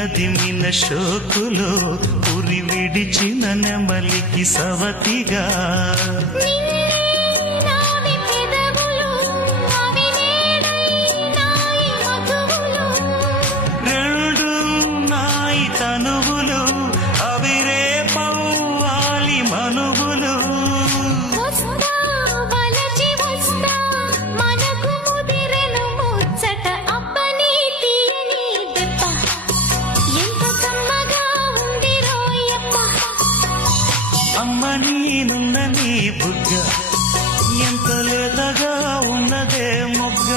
అదిమిన షోకులో ఉరి విడిచిన నెమలికి సవతిగా రెండు నాయి తనువులు అవి రేపవ్వాలి మనువులు అమ్మ నేనున్న నీ బుగ్గ ఎంత లేతగా ఉన్నదే మొగ్గ